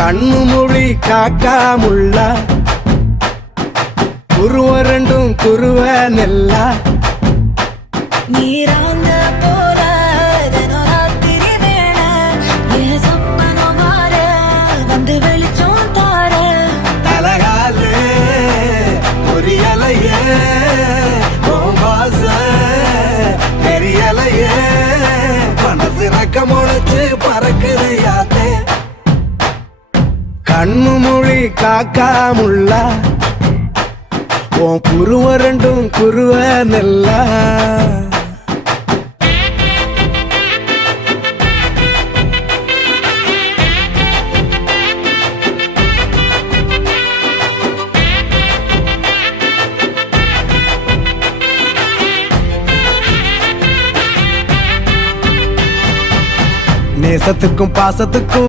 கண்ணு மொழி காக்காமுள்ள குருவ ரெண்டும் குருவ நெல்லா நீராங்க போல ராத்திரி வேண என் சொப்பனம் மாற வந்து வெளிச்சம் தார தலகாலே பொரியலையே வாச பெரியலையே மனசு ரக்க முளைச்சு பறக்குது யாத்தே கண்ணு மொழி காக்காமுள்ள உன் குருவ ரெண்டும் குருவ நெல்லா நேசத்துக்கும் பாசத்துக்கும்